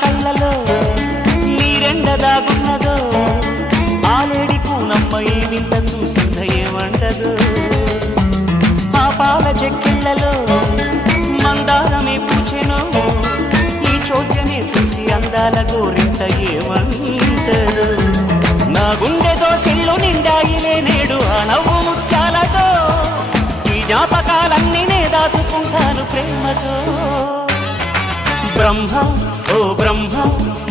కళ్ళలో నీరెండదాగున్నదో ఆలేడి కూనమ్మ ఈ వింత చూసింద ఏమంటదో ఆ పాల చెక్కిళ్లలో మందారమే పూచెనో ఈ చోద్యమే చూసి అందాల గోరింత ఏమంటదో నా గుండె దోసిళ్ళు నిండాయిలే నేడు ఆ నవ్వు ముత్యాలతో ఈ జ్ఞాపకాలన్నీ నే దాచుకుంటాను ప్రేమతో బ్రహ్మ ఓ బ్రహ్మ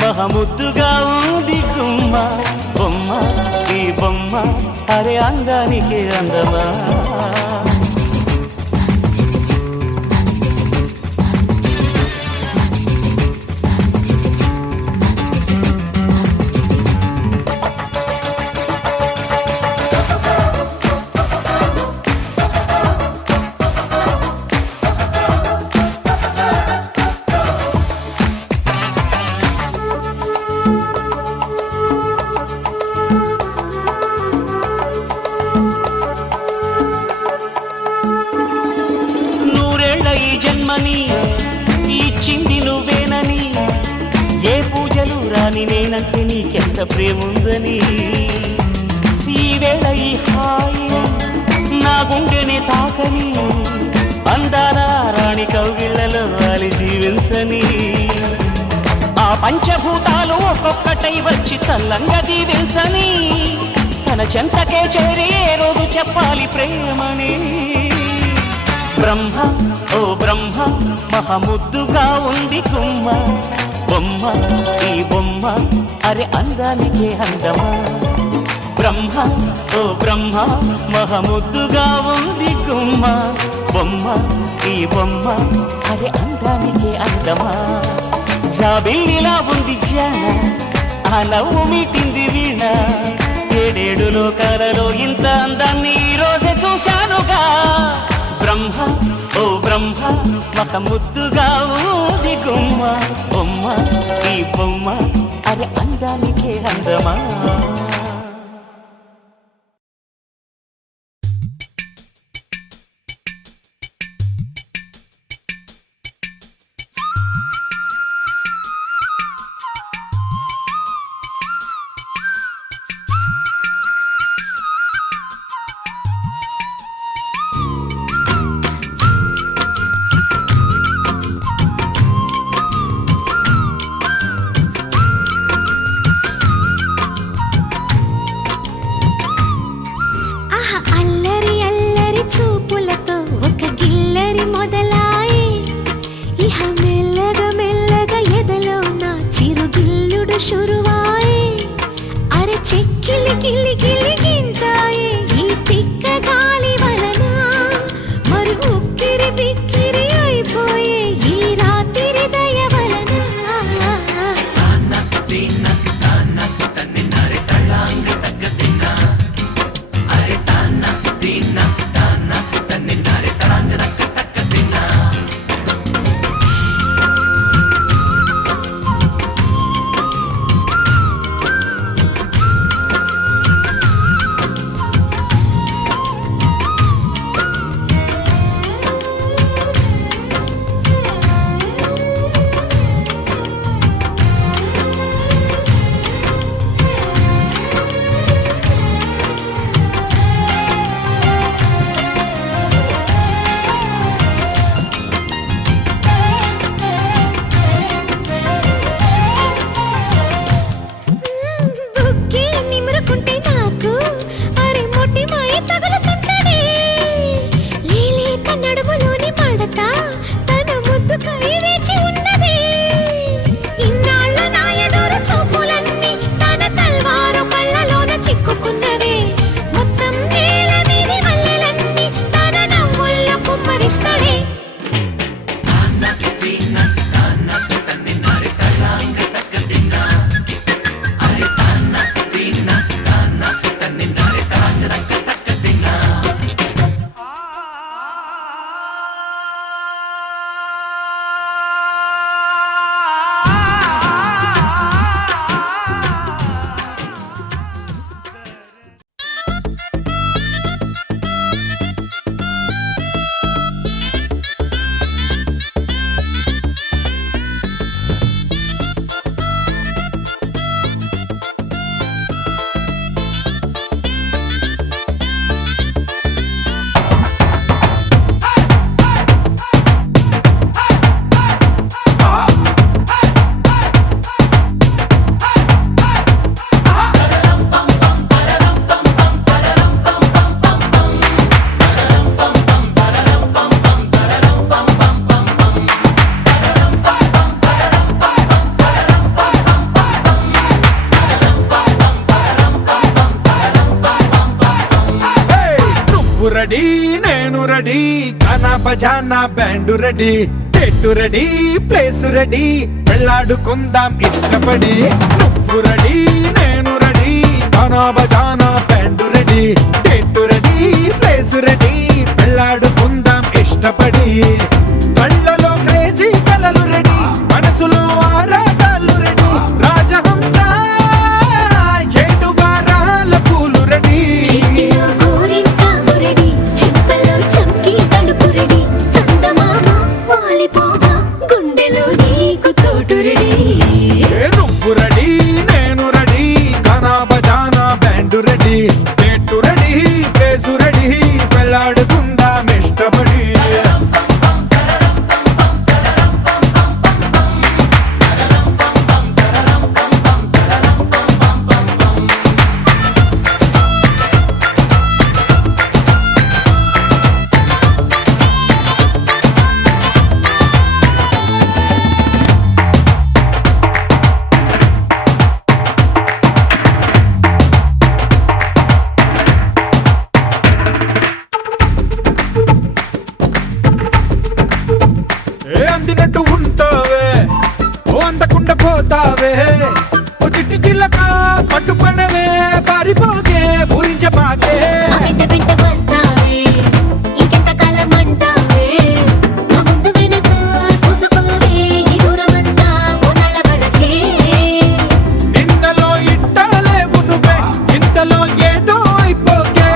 మహముద్దుగా ఉంది గుమ్మ బొమ్మ ఈ బొమ్మ అరే అందానికి అందమా ఇచ్చింది నువ్వేనని ఏ పూజలు రాని నేనంటే నీకెంత ప్రేముందని ఈ వేళ ఈ హాయి నా గుండెని తాకని అందాల రాణి కౌగిళ్లలో వాలి జీవించని ఆ పంచభూతాలు ఒక్కొక్కటై వచ్చి చల్లంగా దీవించని తన చెంతకే చేరి ఏ రోజు చెప్పాలి ప్రేమని బ్రహ్మ ఓ బ్రహ్మ మహముద్దుగా ఉంది గుమ్మ బొమ్మ ఈ బొమ్మ అరే అందానికే అందమా బ్రహ్మ ఓ బ్రహ్మ మహముద్దుగా ఉంది గుమ్మ బొమ్మ ఈ బొమ్మ అరే అందానికే అందమా జాబిల్లిలా ఉంది జాన ఆ నవ్వు మీటింది వీణ ఏడేడు లోకాలలో ఇంత అందాన్ని ఈ రోజే చూశానుగా బ్రహ్మ ఓ బ్రహ్మ మక ముద్దుగా ఊది గుమ్మ బొమ్మ ఈ బొమ్మ అది అందానికే అందమా నేను రెడీ గానా బజానా band ready date ready place ready వెళ్ళాడుకుందాం ఇష్టపడి నువ్వు రెడీ నేను రెడీ గానా బజానా band ready date ready place ready వెళ్ళాడుకుందాం ఇష్టపడి కళ్ళలో క్రేజీ కలలు రెడీ మనసులో ఆరాటాలు రెడీ రాజహంస ఏడు వారాల పూలు రెడీ నువ్వు రెడీ నేను రెడీ గానా బజానా band ready date ready place ready వెళ్ళాడుకుందాం ఇష్టపడి అందినట్టు ఉంటావే ఓ అందకుండా పోతావే ఓ చిట్టి చిల్లక పట్టుపడవే పారిపోగే పూరించబాకే నిన్నలో ఇట్టలేవు నువ్వే ఇంతలో ఏదో అయిపోకే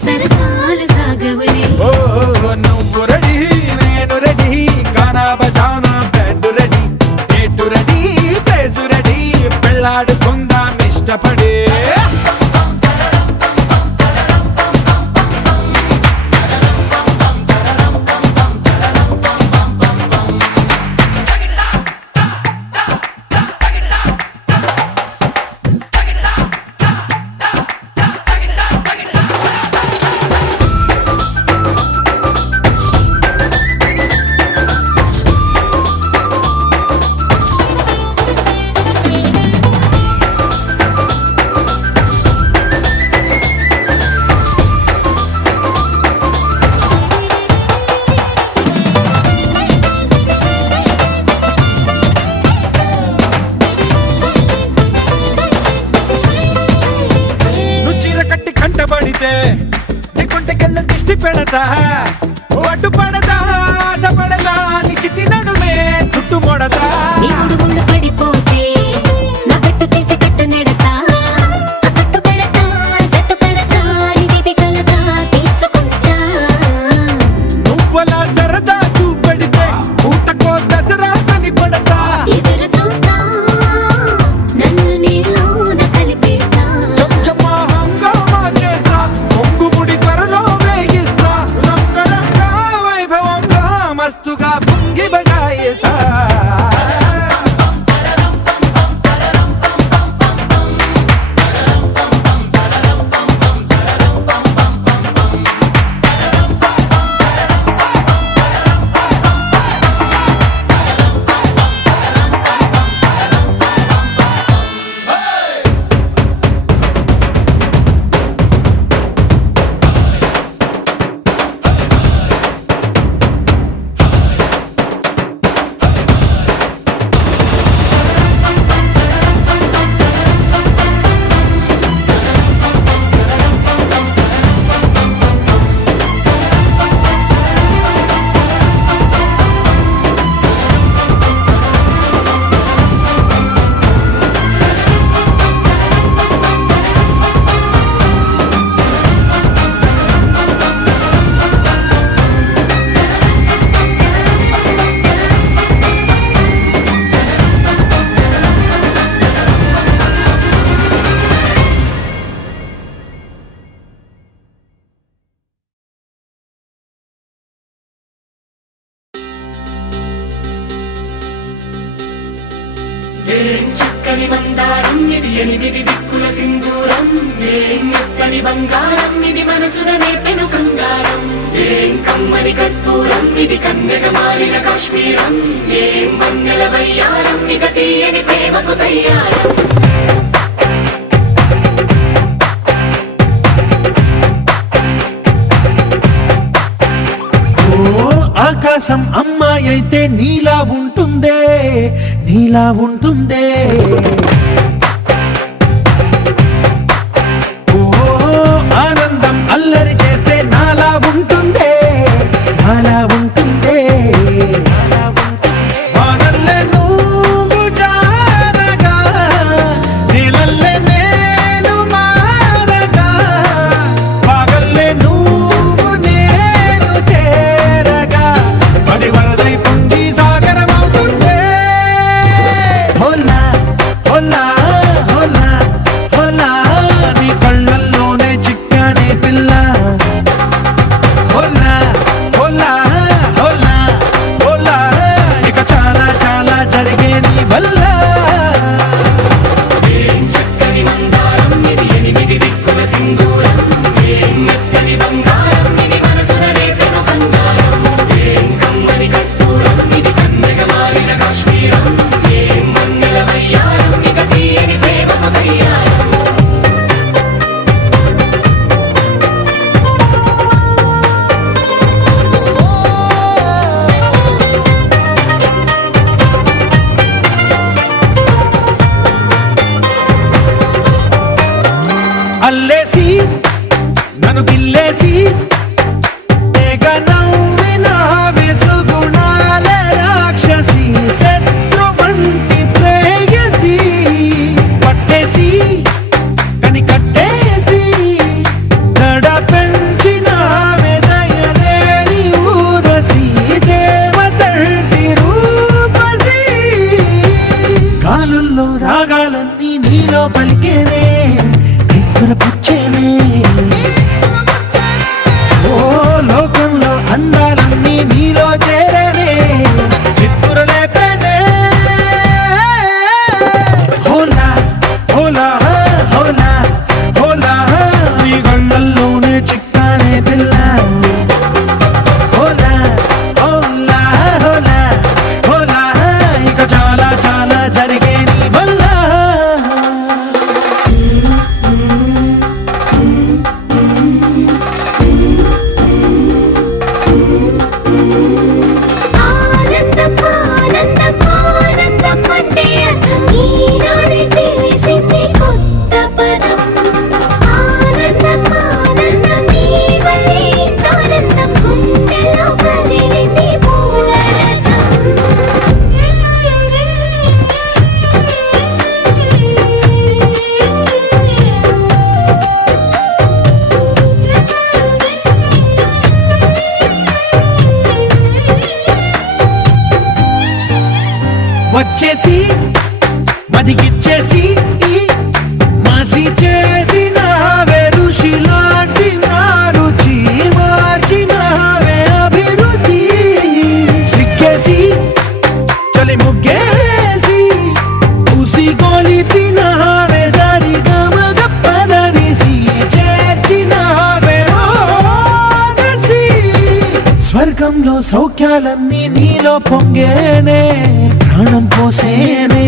సరసాలు సాగవలే ఓ నువ్వు రెడీ నేను రెడీ గానా బజానా band ready date ready place ready పెళ్ళాడుకుందాం ఇష్టపడి కట్టి కంటబడితే నీ కొంటకెళ్ళ దిష్టి పెడతా అడ్డు పడతా ఆశ పడతా నీ చిట్టి నడుమే చుట్టు మొడతా పడిపోతే నా కట్టు తీసి కట్టు నెడతా కట్టు పెడతా జట్టు కడతా ఇది కలతా తీర్చుకుంటా నువ్వలా సరదా చూపెడితే ఊటకో దసరా కని పడతా ఎదురు చూస్తా నన్ను నీలోన కలిపేస్తా చమ్మా హంగామా చేస్తా పొంగుముడి త్వరలో వేగిస్తా రంగరంగ వైభవంగా మస్తుగా పొంగి బజాయిస్తా ఏం చక్కని మందారం ఇది 8 దిక్కుల సింధూరం ఏం మెత్తని బంగారం ఇది మనసున నేపెను కంగారం ఏం కమ్మని కర్పూరం ఇది కన్యక మారిన కాశ్మీరం ఏం వన్నెల వయ్యారం ఇక తీయని ప్రేమకు తయ్యారం ఆకాశం అమ్మాయి అయితే నీలా ఉంటుందే నీలా ఉంటుందే ఓ ఆనందం అల్లరి చేస్తే నాలా ఉంటుందే నాలా ఉంటుందే వానల్లే నువ్వు జారగా నీలల్లే నేను మారగా పగల్లే నువ్వు నేను చేరగా పడి వరదై పొంగి సాగరమవుతుందే హోలా హోలా హోలా హోలా నీ కళ్ళల్లోనే చిక్కానే పిల్ల హోలా హోలా హోలా హోలా ఇక చాలా చాలా జరిగే నీ వల్ల ఏం చక్కని మందారం ఇది 8 దిక్కుల సింధూరం ఏం మెత్తని బంగారం ఇది మనసున నేపెను కంగారం ఏం కమ్మని కర్పూరం ఇది కన్యక మారిన కాశ్మీరం ఏం వన్నెల వయ్యారం ఇక తీయని ప్రేమకు తయ్యారం అల్లేసి నన్ను గిల్లేసి తెగ నవ్విన వెసుగుణాల రాక్షసి శత్రు వంటి ప్రేయసి పట్టేసి కని కట్టేసి దడ పెంచిన దయలేని ఊరసి దేవతంటి రూపసి గాలుల్లో రాగాలన్నీ నీలో పలికేనే పుచ్చేనే ఓ లోకంలో అందాలన్నీ నీలో చేరనే నిద్దురలేపేనే హోలా హోలా హోలా హోలా నీ గళ్ళల్లోనే చిక్కానే పిల్ల హోలా హోలా హోలా హోలా ఇక చాలా చాలా జరిగే నీ వల్ల ఆనందం ఆనందం ఆనందం అంటే అర్థం ఈనాడే తెలిసింది కొత్త పదం ఆనందం ఆనందం నీ వల్లే ఇంత ఆనందం గుండెలో కదిలింది వచ్చేసి మదిగిచ్చేసి మాసి చేసిన ఋషిలాంటి నా రుచి మార్చినవే అభిరుచి సిక్కేసి చలి ముగ్గేసి ఉసి గొలిపినవే సరి గమగప్పదనిసి చేర్చినవే ఓదసి స్వర్గంలో సౌఖ్యాలన్నీ నీలో పొంగేనే ప్రాణం పోసేనే